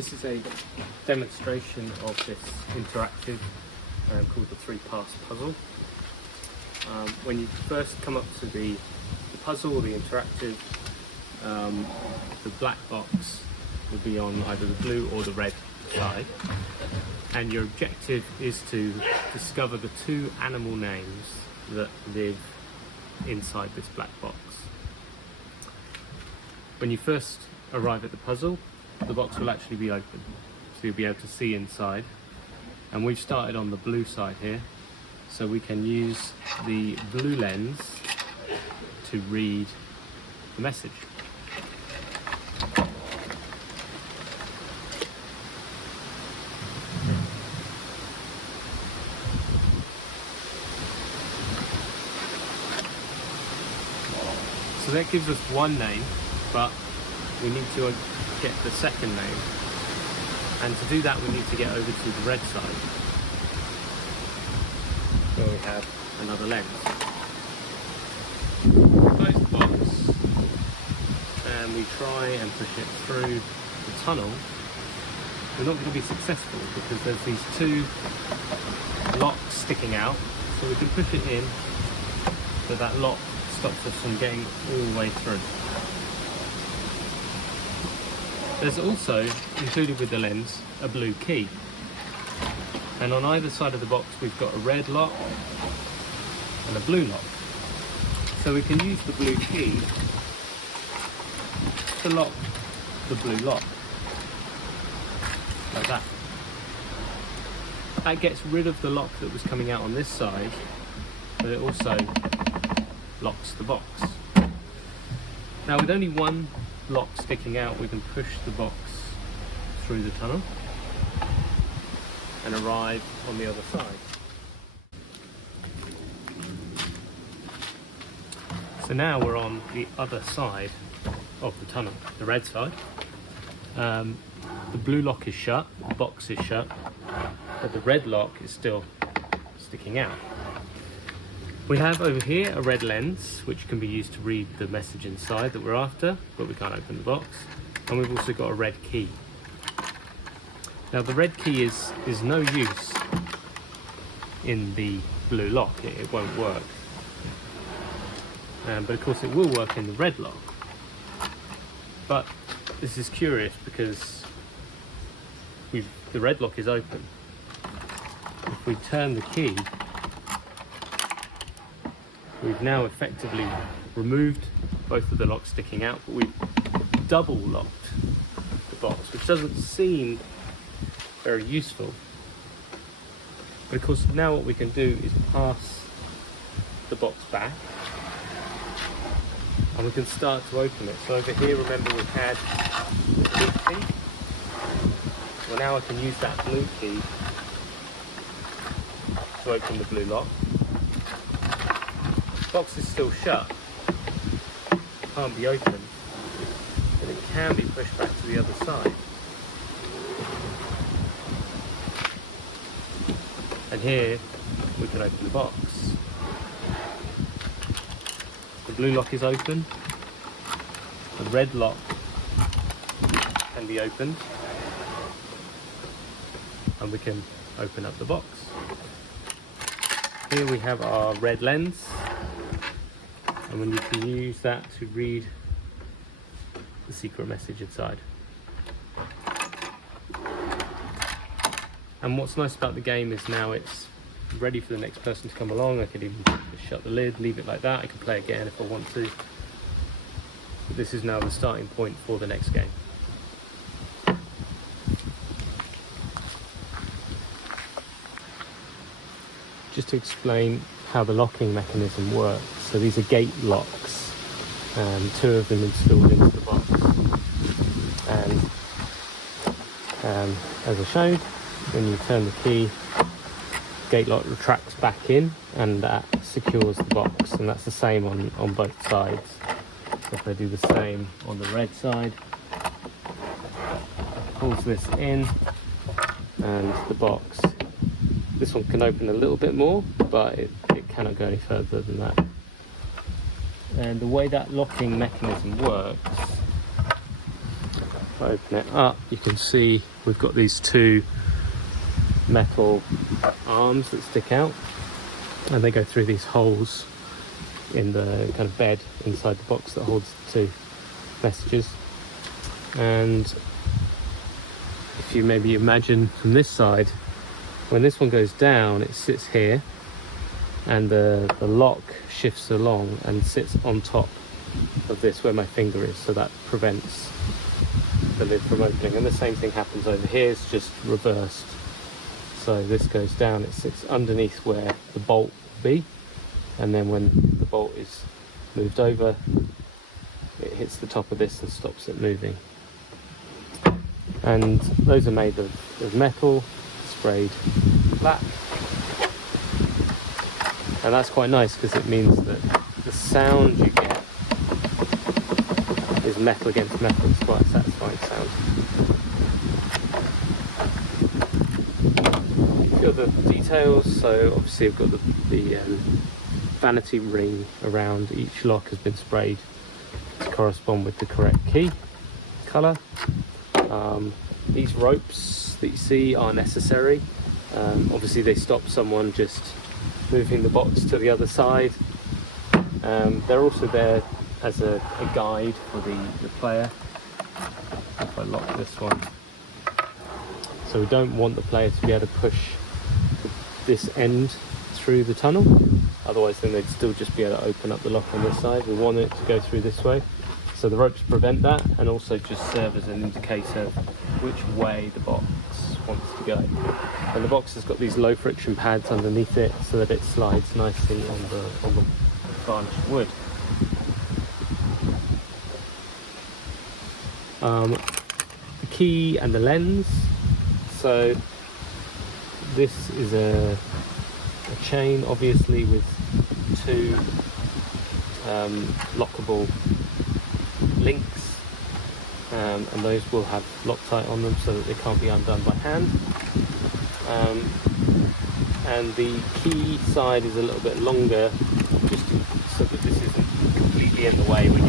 This is a demonstration of this interactive called the 3-pass puzzle. When you first come up to the puzzle or the interactive, the black box will be on either the blue or the red side, and your objective is to discover the 2 animal names that live inside this black box. When you first arrive at the puzzle, the box will actually be open, so you'll be able to see inside. And we've started on the blue side here, so we can use the blue lens to read the message. So that gives us one name, but we need to get the second name, and to do that we need to get over to the red side where we have another lens. Close the box and we try and push it through the tunnel. We're not going to be successful because there's these 2 locks sticking out, so we can push it in, but that lock stops us from getting all the way through. There's also, included with the lens, a blue key. And on either side of the box we've got a red lock and a blue lock. So we can use the blue key to lock the blue lock. Like that. That gets rid of the lock that was coming out on this side, but it also locks the box. Now with only one lock sticking out, we can push the box through the tunnel and arrive on the other side. So now we're on the other side of the tunnel, the red side. The blue lock is shut, the box is shut, but the red lock is still sticking out. We have over here a red lens which can be used to read the message inside that we're after, but we can't open the box. And we've also got a red key. Now the red key is no use in the blue lock, it won't work. But of course it will work in the red lock. But this is curious because the red lock is open. If we turn the key, we've now effectively removed both of the locks sticking out, but we've double locked the box, which doesn't seem very useful. But of course now what we can do is pass the box back and we can start to open it. So over here, remember we had the blue key. Well, now I can use that blue key to open the blue lock. The box is still shut, can't be opened, but it can be pushed back to the other side. And here we can open the box. The blue lock is open, the red lock can be opened, and we can open up the box. Here we have our red lens, and when you can use that to read the secret message inside. And what's nice about the game is now it's ready for the next person to come along. I could even just shut the lid, leave it like that. I can play again if I want to. But this is now the starting point for the next game. Just to explain how the locking mechanism works. So these are gate locks, 2 of them installed into the box. And as I showed, when you turn the key, gate lock retracts back in and that secures the box, and that's the same on both sides. So if I do the same on the red side, pulls this in and the box, this one can open a little bit more, but it cannot go any further than that. And the way that locking mechanism works If I open it up, you can see we've got these two metal arms that stick out, and they go through these holes in the kind of bed inside the box that holds the two messages. And if you maybe imagine from this side, when this one goes down, it sits here, and the lock shifts along and sits on top of this where my finger is, so that prevents the lid from opening. And the same thing happens over here, it's just reversed. So this goes down, it sits underneath where the bolt will be, and then when the bolt is moved over, it hits the top of this and stops it moving. And those are made of metal, sprayed black. And that's quite nice because it means that the sound you get is metal against metal. It's quite a satisfying sound. A few other details. So obviously I've got the vanity ring around each lock has been sprayed to correspond with the correct key colour. These ropes that you see are necessary. Obviously they stop someone just moving the box to the other side. They're also there as a guide for the player. If I lock this one, so we don't want the player to be able to push this end through the tunnel, otherwise then they'd still just be able to open up the lock on this side. We want it to go through this way, so the ropes prevent that, and also just serve as an indicator of which way the box wants to go. And the box has got these low friction pads underneath it so that it slides nicely on the varnished wood. The key and the lens. So this is a chain, obviously, with two lockable links, and those will have Loctite on them so that they can't be undone by hand. And the key side is a little bit longer, just so that this isn't completely in the way when